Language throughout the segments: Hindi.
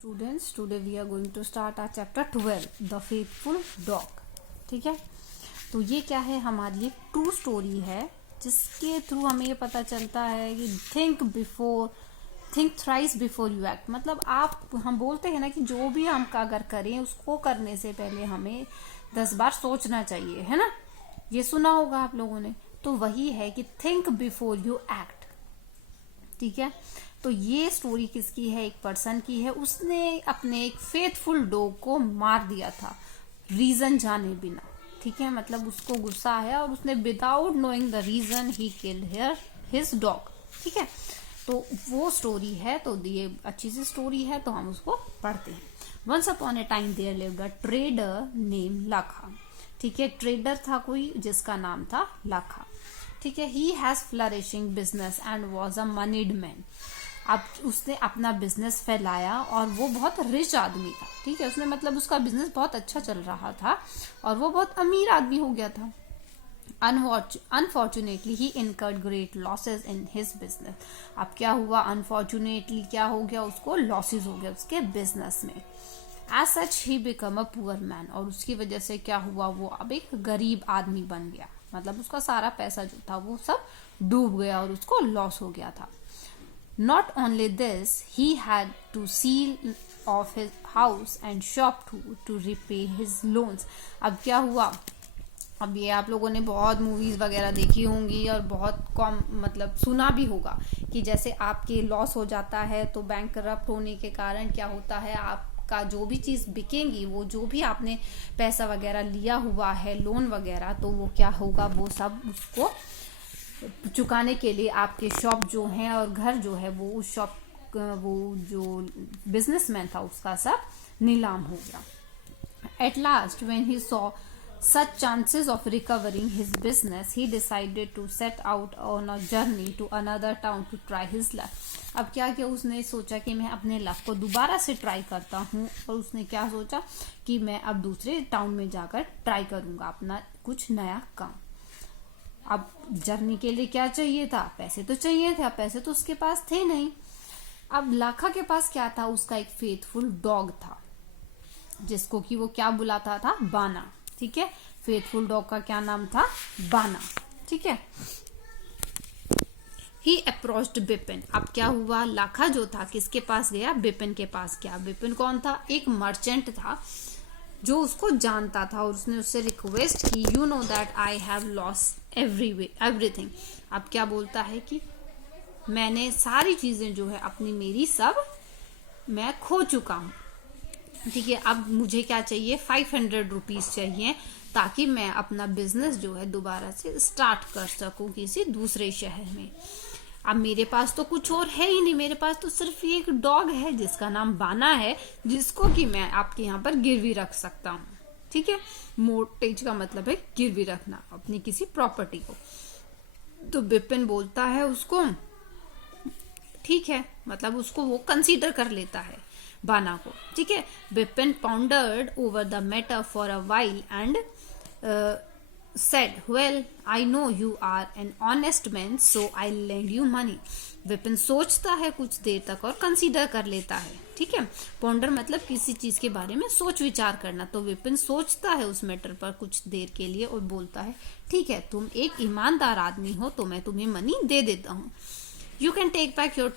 Students, today we are going to start our chapter 12 the faithful dog. ठीक है, तो ये क्या है, हमारी एक ट्रू स्टोरी है जिसके थ्रू हमें ये पता चलता है कि think thrice before you act. मतलब हम बोलते हैं ना कि जो भी हम अगर करें उसको करने से पहले हमें 10 बार सोचना चाहिए, है ना। ये सुना होगा आप लोगों ने। तो वही है कि थिंक बिफोर यू एक्ट। ठीक है, तो ये स्टोरी किसकी है, एक पर्सन की है। उसने अपने एक फेथफुल डॉग को मार दिया था रीजन जाने बिना। ठीक है, मतलब उसको गुस्सा आया और उसने विदाउट नोइंग द रीजन ही किल्ड हिज डॉग। ठीक है, तो वो स्टोरी है, तो ये अच्छी सी स्टोरी है, तो हम उसको पढ़ते हैं। Once upon a time there lived a trader name Lakha. ठीक है, ट्रेडर था कोई जिसका नाम था लाखा। ठीक है, he has flourishing business and was a moneyed man. अब उसने अपना बिजनेस फैलाया और वो बहुत रिच आदमी था। ठीक है, उसने मतलब उसका बिजनेस बहुत अच्छा चल रहा था और वो बहुत अमीर आदमी हो गया था। Unfortunately he incurred great losses in his business. अब क्या हुआ, अनफॉर्चुनेटली क्या हो गया, उसको लॉसेस हो गया उसके बिजनेस में। As such he become a poor man. और उसकी वजह से क्या हुआ, वो अब एक गरीब आदमी बन गया। मतलब उसका सारा पैसा जो था वो सब डूब गया और उसको लॉस हो गया था। Not only this, he had to seal off his house and shop to repay his loans. अब क्या हुआ, अब ये आप लोगों ने बहुत मूवीज वगैरह देखी होंगी और बहुत कम मतलब सुना भी होगा कि जैसे आपके लॉस हो जाता है तो बैंक करप्ट होने के कारण क्या होता है, आपका जो भी चीज बिकेंगी, वो जो भी आपने पैसा वगैरह लिया हुआ है लोन वगैरह, तो वो क्या होगा, वो सब उसको चुकाने के लिए आपके शॉप जो है और घर जो है वो उस शॉप वो जो बिजनेसमैन था उसका सब नीलाम हो गया। At last when he saw such chances of recovering his business, he decided to set out on a journey to another town to try his luck. अब क्या किया, उसने सोचा कि मैं अपने लक को दोबारा से ट्राई करता हूँ। और उसने क्या सोचा कि मैं अब दूसरे टाउन में जाकर ट्राई करूंगा अपना कुछ नया काम। अब जर्नी के लिए क्या चाहिए था, पैसे तो चाहिए थे। अब पैसे तो उसके पास थे नहीं। अब लाखा के पास क्या था, उसका एक फेथफुल डॉग था जिसको कि वो क्या बुलाता था, बाना। ठीक है, फेथफुल डॉग का क्या नाम था, बाना। ठीक है, ही अप्रोच्ड बिपिन। अब क्या हुआ, लाखा जो था किसके पास गया, बिपिन के पास गया। बिपिन कौन था, एक मर्चेंट था जो उसको जानता था और उसने उससे रिक्वेस्ट की, you know that I have lost everything. अब क्या बोलता है कि मैंने सारी चीजें जो है अपनी मेरी सब मैं खो चुका हूं। ठीक है, अब मुझे क्या चाहिए, 500 रुपीज चाहिए ताकि मैं अपना बिजनेस जो है दोबारा से स्टार्ट कर सकूं किसी दूसरे शहर में। अब मेरे पास तो कुछ और है ही नहीं, मेरे पास तो सिर्फ ये एक डॉग है जिसका नाम बाना है, जिसको कि मैं आपके यहाँ पर गिरवी रख सकता हूँ। ठीक है, मोर्टेज का मतलब है गिरवी रखना अपनी किसी प्रॉपर्टी को। तो बिपिन बोलता है उसको, ठीक है, मतलब उसको वो कंसीडर कर लेता है बाना को। ठीक है, Bipin pondered over the matter for a while and said, well, I know you are an honest man, so I'll lend you money. Vipin सोचता है कुछ देर तक और कंसीडर कर लेता है। ठीक है, पॉन्डर मतलब किसी चीज के बारे में सोच विचार करना। तो विपिन सोचता है उस मैटर पर कुछ देर के लिए और बोलता है, ठीक है, तुम एक ईमानदार आदमी हो तो मैं तुम्हें मनी दे देता हूँ। You can take back your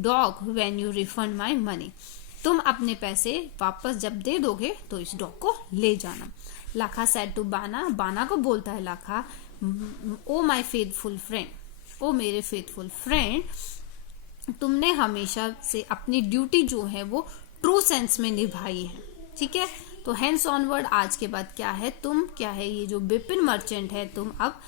dog when you refund my money. तुम अपने पैसे वापस जब दे दोगे तो इस डॉग को ले जाना। लाखा सेड टू बाना। बाना को बोलता है लाखा, ओ माई फेथफुल फ्रेंड, ओ मेरे फेथफुल फ्रेंड, तुमने हमेशा से अपनी ड्यूटी जो है वो ट्रू सेंस में निभाई है। ठीक है, तो हेंस ऑनवर्ड आज के बाद क्या है, तुम क्या है, ये जो बिपिन मर्चेंट है तुम अब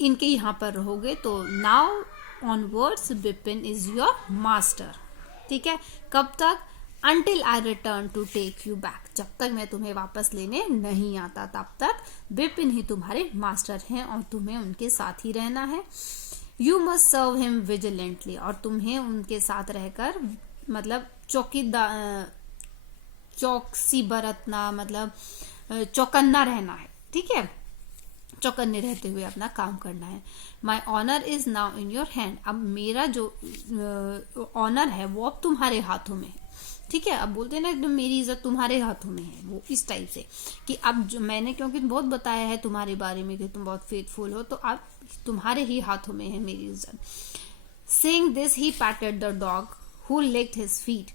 इनके यहाँ पर रहोगे। तो now onwards Bipin is your master. ठीक है, कब तक, Until I return to take you back, जब तक मैं तुम्हें वापस लेने नहीं आता तब तक बिपिन ही तुम्हारे मास्टर हैं और तुम्हें उनके साथ ही रहना है। You must serve him vigilantly, और तुम्हें उनके साथ रहकर मतलब चौकसी बरतना, मतलब चौकन्ना रहना है। ठीक है, चौकन्ने रहते हुए अपना काम करना है। My honour is now in your hand. अब मेरा जो ऑनर है वो अब तुम्हारे हाथों में है। ठीक है। अब बोलते हैं ना एकदम मेरी इज्जत तुम्हारे हाथों में है, वो इस टाइप से कि अब जो मैंने क्योंकि बहुत बताया है तुम्हारे बारे में कि तुम बहुत फेथफुल हो, तो अब तुम्हारे ही हाथों में है मेरी इज्जत। Saying this, he patted the dog, who licked his feet.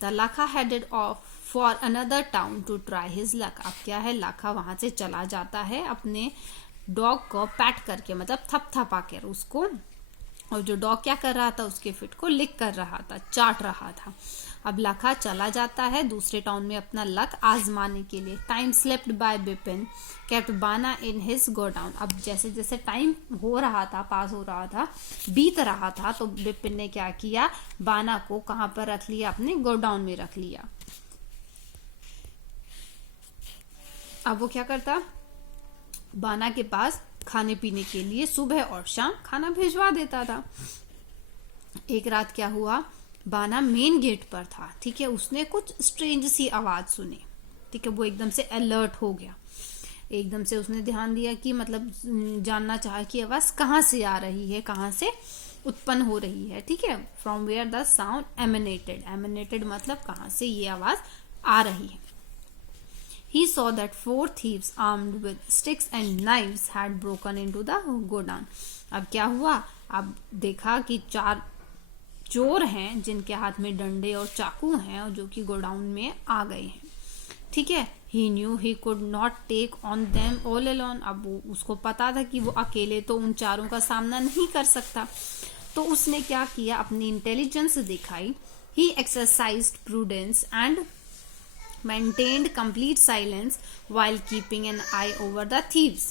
The Lakha headed off for another town to try his luck. अब क्या है, लाखा वहां से चला जाता है अपने डॉग को पैट करके, मतलब थपथपा कर उसको, और जो डॉग क्या कर रहा था, उसके फिट को लिक कर रहा था, चाट रहा था। अब लाखा चला जाता है दूसरे टाउन में अपना लक आजमाने के लिए। Time slipped by Bipin kept बाना इन हिज गोडाउन। अब जैसे जैसे टाइम हो रहा था, पास हो रहा था, बीत रहा था, तो बिपिन ने क्या किया, बाना को कहां पर रख लिया, अपने गोडाउन में रख लिया। अब वो क्या करता, बाना के पास खाने पीने के लिए सुबह और शाम खाना भिजवा देता था। एक रात क्या हुआ, बाना मेन गेट पर था, ठीक है, उसने कुछ स्ट्रेंज सी आवाज सुनी, ठीक है, वो एकदम से अलर्ट हो गया। एकदम से उसने ध्यान दिया कि मतलब जानना चाहा कि आवाज कहाँ से आ रही है, कहाँ से उत्पन्न हो रही है, ठीक है, from where the sound emanated. Emanated मतलब कहाँ से ये आवाज आ रही है। He saw that 4 thieves armed with sticks and knives had broken into the godown. अब क्या हुआ, अब देखा कि 4 चोर हैं जिनके हाथ में डंडे और चाकू हैं, और जो कि गोडाउन में आ गए हैं, ठीक है। He knew he could not take on them all alone. अब उसको पता था कि वो अकेले तो उन चारों का सामना नहीं कर सकता, तो उसने क्या किया, अपनी इंटेलिजेंस दिखाई। He exercised prudence and maintained complete silence while keeping an eye over the thieves.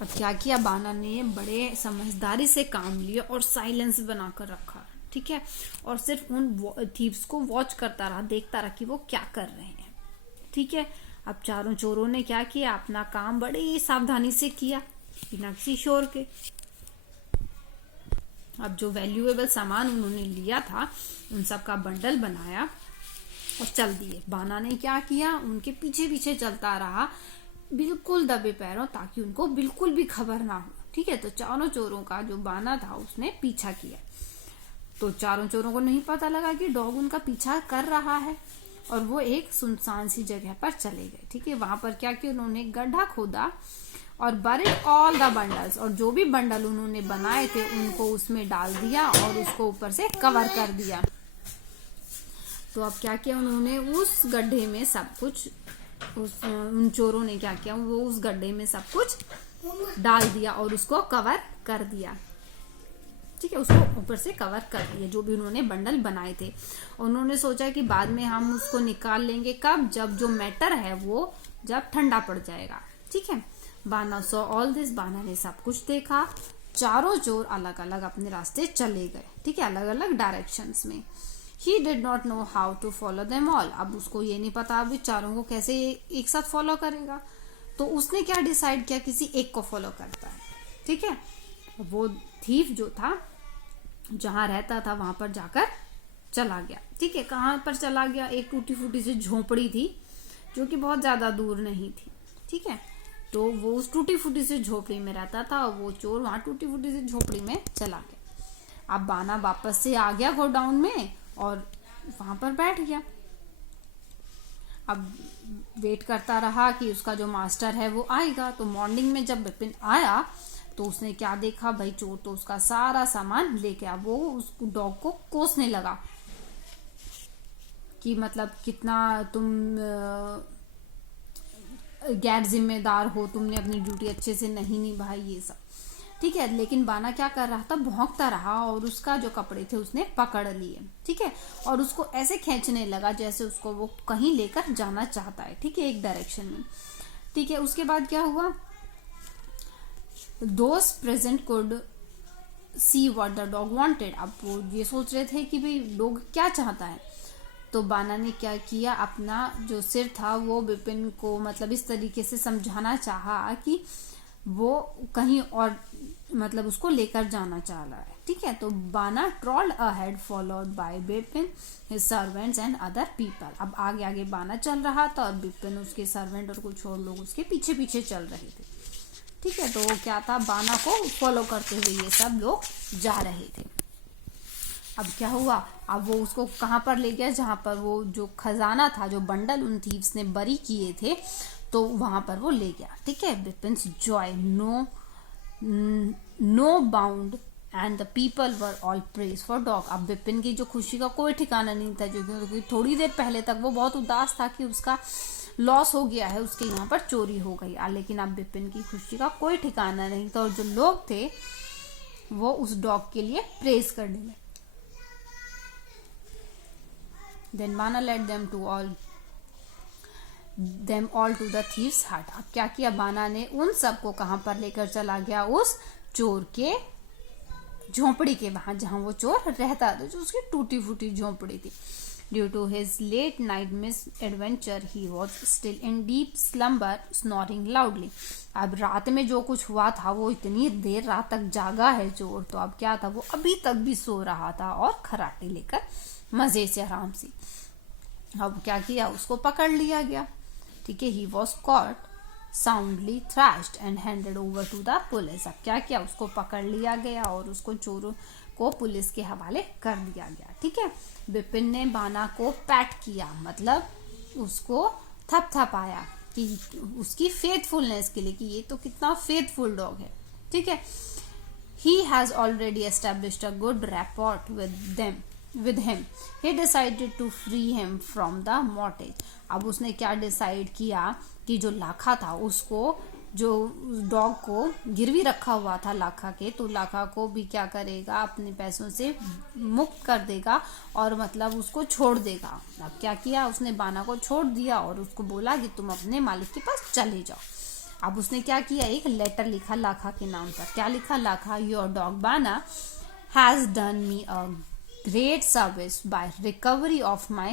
अब क्या किया, बाना ने बड़े समझदारी से काम लिया और साइलेंस बनाकर रखा, ठीक है, और सिर्फ उन थीव्स को वॉच करता रहा, देखता रहा कि वो क्या कर रहे हैं, ठीक है। अब चारों चोरों ने क्या किया, अपना काम बड़ी सावधानी से किया, बिना किसी शोर के। अब जो वैल्यूएबल सामान उन्होंने लिया था, उन सब का बंडल बनाया और चल दिए। बाना ने क्या किया, उनके पीछे पीछे चलता रहा, बिल्कुल दबे पैरों, ताकि उनको बिल्कुल भी खबर ना हो, ठीक है। तो चारों चोरों का जो बाना था उसने पीछा किया, तो चारों चोरों को नहीं पता लगा कि डॉग उनका पीछा कर रहा है, और वो एक सुनसान सी जगह पर चले गए, ठीक है। वहां पर क्या किया, उन्होंने गड्ढा खोदा और बरीड ऑल द बंडल्स, और जो भी बंडल उन्होंने बनाए थे उनको उसमें डाल दिया और उसको ऊपर से कवर कर दिया। तो अब क्या किया, उन्होंने उस गड्ढे में सब कुछ, उन चोरों ने क्या किया, वो उस गड्ढे में सब कुछ डाल दिया और उसको कवर कर दिया, ठीक है, उसको ऊपर से कवर कर दिया, जो भी उन्होंने बंडल बनाए थे। उन्होंने सोचा कि बाद में हम उसको निकाल लेंगे, कब, जब जो मैटर है वो जब ठंडा पड़ जाएगा, ठीक है। बाना सॉ ऑल दिस, बाना ने सब कुछ देखा। चारों चोर अलग अलग अपने रास्ते चले गए, ठीक है, अलग अलग डायरेक्शंस में। He did not know how to follow them all. अब उसको ये नहीं पता अभी चारों को कैसे एक साथ फॉलो करेगा, तो उसने क्या डिसाइड किया, किसी एक को फॉलो करता है, ठीक है। वो थीफ जो था, जहां रहता था वहां पर जाकर चला गया, ठीक है। कहां पर चला गया, एक टूटी फूटी सी झोपड़ी थी जो कि बहुत ज्यादा दूर नहीं थी, ठीक है। तो वो उस टूटी फूटी सी झोपड़ी में रहता था, और वो चोर वहां टूटी फूटी सी झोपड़ी में चला गया। अब बाना वापस से आ गया गोडाउन में और वहां पर बैठ गया। अब वेट करता रहा कि उसका जो मास्टर है वो आएगा। तो मॉर्निंग में जब बिपिन आया तो उसने क्या देखा, भाई चोर तो उसका सारा सामान लेके आ, वो उस डॉग को कोसने लगा कि मतलब कितना तुम गैर जिम्मेदार हो, तुमने अपनी ड्यूटी अच्छे से नहीं निभाई, ये सब, ठीक है। लेकिन बाना क्या कर रहा था, भौंकता रहा और उसका जो कपड़े थे उसने पकड़ लिए, ठीक है, और उसको ऐसे खींचने लगा जैसे उसको वो कहीं लेकर जाना चाहता है, ठीक है, एक डायरेक्शन में, ठीक है। उसके बाद क्या हुआ, दोस्त present could see what the dog wanted. अब वो ये सोच रहे थे कि भाई डॉग क्या चाहता है। तो बाना ने क्या किया, अपना जो सिर था वो बिपिन को मतलब इस तरीके से समझाना चाहा कि वो कहीं और मतलब उसको लेकर जाना चाह रहा है, ठीक है। तो Bana trolled ahead followed by Bipin, his servants and other people. अब आगे आगे बाना चल रहा था और बिपिन उसके सर्वेंट और कुछ और लोग उसके पीछे पीछे चल रहे थे, ठीक है। तो क्या था, बाना को फॉलो करते हुए ये सब लोग जा रहे थे। अब क्या हुआ, अब वो उसको कहाँ पर ले गया, जहां पर वो जो खजाना था, जो बंडल उन थीव्स ने बरी किए थे, तो वहां पर वो ले गया। ठीक है, Bipin's joy no bound and the people were all praise for dog. अब बिपिन की जो खुशी का कोई ठिकाना नहीं था, क्योंकि थोड़ी देर पहले तक वो बहुत उदास था कि उसका लॉस हो गया है, उसके यहाँ पर चोरी हो गई। लेकिन अब बिपिन की खुशी का कोई ठिकाना नहीं था, और जो लोग थे वो उस डॉग के लिए प्रेज करने लगे। Then Bana led them all to the thief's hut। अब क्या किया, बाना ने उन सबको कहां पर लेकर चला गया, उस चोर के झोंपड़ी के वहां, जहां वो चोर रहता था, जो उसकी टूटी फूटी झोंपड़ी थी। Due to his late night misadventure, he was still in deep slumber, snoring loudly। अब रात में जो कुछ हुआ था, वो इतनी देर रात तक जागा है चोर, तो अब क्या था, वो अभी तक भी सो रहा था और खराटे लेकर मजे से आराम से। अब क्या किया, उसको पकड़ लिया गया। ठीक है, he was caught, soundly thrashed and handed over to the police। अब क्या किया, उसको पकड़ लिया गया और उसको चोरों को पुलिस के हवाले कर दिया गया। ठीक है, बिपिन ने बाना को पैट किया, मतलब उसको थपथपाया कि उसकी फेथफुलनेस के लिए, कि ये तो कितना फेथफुल डॉग है। ठीक है, he has already established a good rapport with him। He decided to free him from the mortgage। अब उसने क्या डिसाइड किया कि जो लाखा था, उसको, जो डॉग को गिरवी रखा हुआ था लाखा के, तो लाखा को भी क्या करेगा, अपने पैसों से मुक्त कर देगा और मतलब उसको छोड़ देगा। अब क्या किया, उसने बाना को छोड़ दिया और उसको बोला कि तुम अपने मालिक के पास चले जाओ। अब उसने क्या किया, एक लेटर लिखा लाखा के नाम पर। क्या लिखा, लाखा, योर डॉग बाना has done me a great service by recovery of my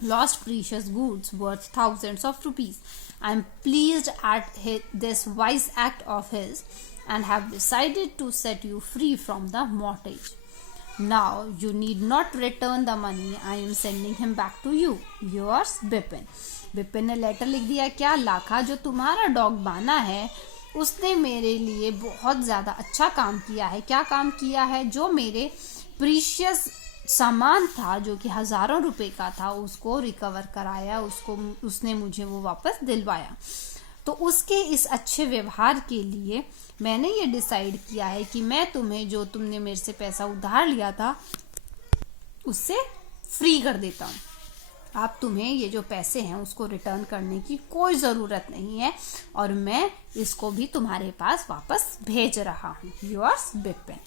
lost precious goods worth thousands of rupees. I am pleased at this wise act of his and have decided to set you free from the mortgage. Now you need not return the money. I am sending him back to you. Yours, Bipin। Bipin ने लेटर लिख दिया। क्या, लाखा, जो तुम्हारा डॉग बाना है, उसने मेरे लिए बहुत ज्यादा अच्छा काम किया है। क्या काम किया है, जो मेरे प्रीशियस सामान था, जो कि हजारों रुपए का था, उसको रिकवर कराया, उसने मुझे वो वापस दिलवाया। तो उसके इस अच्छे व्यवहार के लिए मैंने ये डिसाइड किया है कि मैं तुम्हें, जो तुमने मेरे से पैसा उधार लिया था, उससे फ्री कर देता हूँ। आप तुम्हें ये जो पैसे हैं उसको रिटर्न करने की कोई ज़रूरत नहीं है, और मैं इसको भी तुम्हारे पास वापस भेज रहा हूँ। योर्स, बिपिन।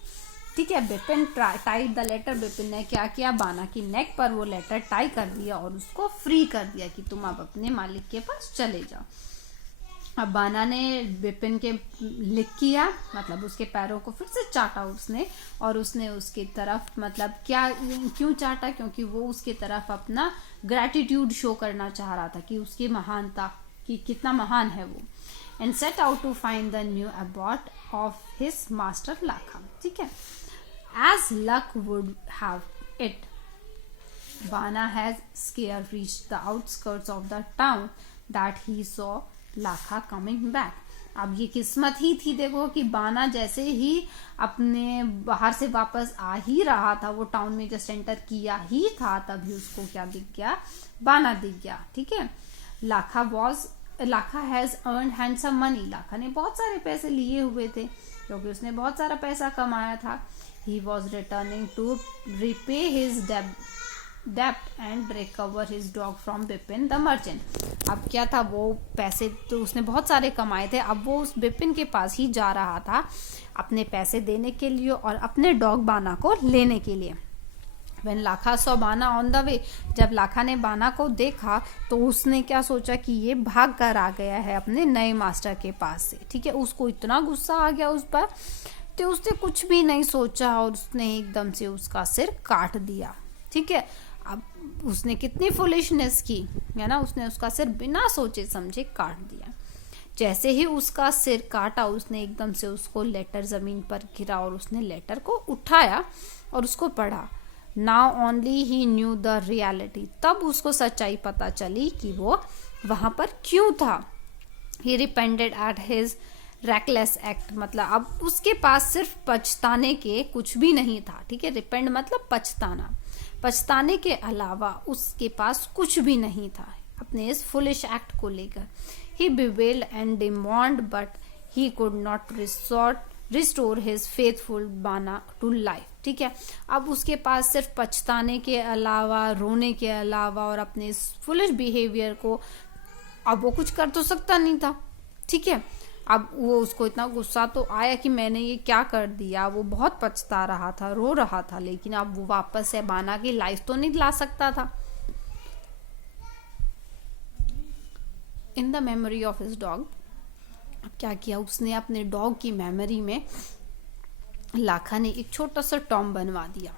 ठीक है, Bipin tied the letter. Bipin ने क्या किया, बाना की नेक पर वो लेटर टाई कर दिया और उसको फ्री कर दिया कि तुम अब अपने मालिक के पास चले जाओ। अब बाना ने बिपिन के लिख किया, मतलब उसके पैरों को फिर से चाटा उसने, और उसने उसकी तरफ, मतलब क्या, क्यों चाटा, क्योंकि वो उसकी तरफ अपना ग्रैटिट्यूड शो करना चाह रहा था कि उसकी महानता, कि कितना महान है वो। And set out to find the new abode of his master Lakha. ठीक है, as luck would have it, Bana has scarce reached the outskirts of the town that he saw Lakha coming back। अब ये किस्मत ही थी, देखो, कि बाना जैसे ही अपने बाहर से वापस आ ही रहा था, वो टाउन में जस्ट एंटर किया ही था, तभी उसको क्या दिख गया, बाना दिख गया। ठीक है, लाखा हैज अर्न्ड हैंडसम मनी। लाखा ने बहुत सारे पैसे लिए हुए थे, क्योंकि उसने बहुत सारा पैसा कमाया था। He was returning to repay his debt and recover his dog from Bipin the merchant। अब क्या था, वो पैसे तो उसने बहुत सारे कमाए थे, अब वो उस बिपिन के पास ही जा रहा था अपने पैसे देने के लिए और अपने डॉग बाना को लेने के लिए। When लाखा saw बाना on the way, जब लाखा ने बाना को देखा तो उसने क्या सोचा कि ये भाग कर आ गया है अपने नए मास्टर के पास से। ठीक है, उसको इतना गुस्सा आ गया उस पर, तो उसने कुछ भी नहीं सोचा और उसने एकदम से उसका सिर काट दिया। ठीक है, अब उसने कितनी फुलिशनेस की है ना, उसने उसका सिर बिना सोचे समझे काट दिया। जैसे ही उसका सिर काटा, उसने एकदम से उसको लेटर जमीन पर गिरा और उसने लेटर को उठाया और उसको पढ़ा। Now only he new the reality, तब उसको सच्चाई पता चली कि वो वहां पर क्यों था। He repented at his reckless act, मतलब अब उसके पास सिर्फ पछताने के कुछ भी नहीं था, ठीक है। रिपेंट मतलब पछताना, पछताने के अलावा उसके पास कुछ भी नहीं था अपने इस फुलिश एक्ट को लेकर। ही bewailed and mourned but he could not restore his faithful Bana to life, ठीक है। अब उसके पास सिर्फ पछताने के अलावा, रोने के अलावा और अपने इस फुलिश बिहेवियर को, अब वो कुछ कर तो सकता नहीं था, ठीक है। अब वो, उसको इतना गुस्सा तो आया कि मैंने ये क्या कर दिया, वो बहुत पछता रहा था, रो रहा था, लेकिन अब वो वापस से बाना की लाइफ तो नहीं ला सकता था। In the memory of his dog, अब क्या किया उसने, अपने डॉग की मेमोरी में लाखा ने एक छोटा सा टॉम बनवा दिया,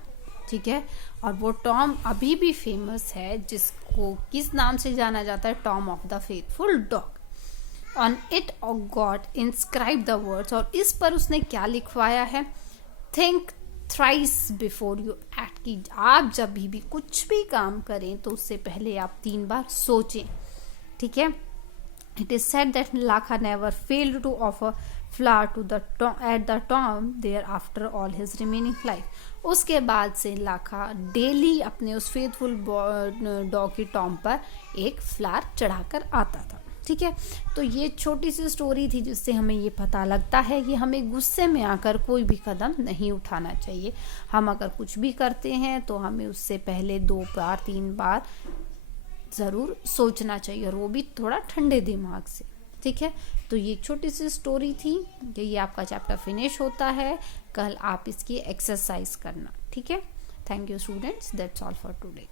ठीक है। और वो टॉम अभी भी फेमस है, जिसको किस नाम से जाना जाता है, Tom of the faithful dog. On it God inscribe the words, और इस पर उसने क्या लिखवाया है, think thrice before you act, की आप जब भी कुछ भी काम करें तो उससे पहले आप 3 बार सोचें, ठीक है। It is said that Lakha never failed to offer flower to the at the tomb there after all his remaining life. उसके बाद से लाखा डेली अपने उस फेथफुल डॉग की टॉम पर एक फ्लावर चढ़ाकर आता था, ठीक है। तो ये छोटी सी स्टोरी थी जिससे हमें ये पता लगता है कि हमें गुस्से में आकर कोई भी कदम नहीं उठाना चाहिए। हम अगर कुछ भी करते हैं तो हमें उससे पहले 2 बार 3 बार ज़रूर सोचना चाहिए, और वो भी थोड़ा ठंडे दिमाग से, ठीक है। तो ये छोटी सी स्टोरी थी, ये आपका चैप्टर फिनिश होता है, कल आप इसकी एक्सरसाइज करना, ठीक है। Thank you students, that's all for today.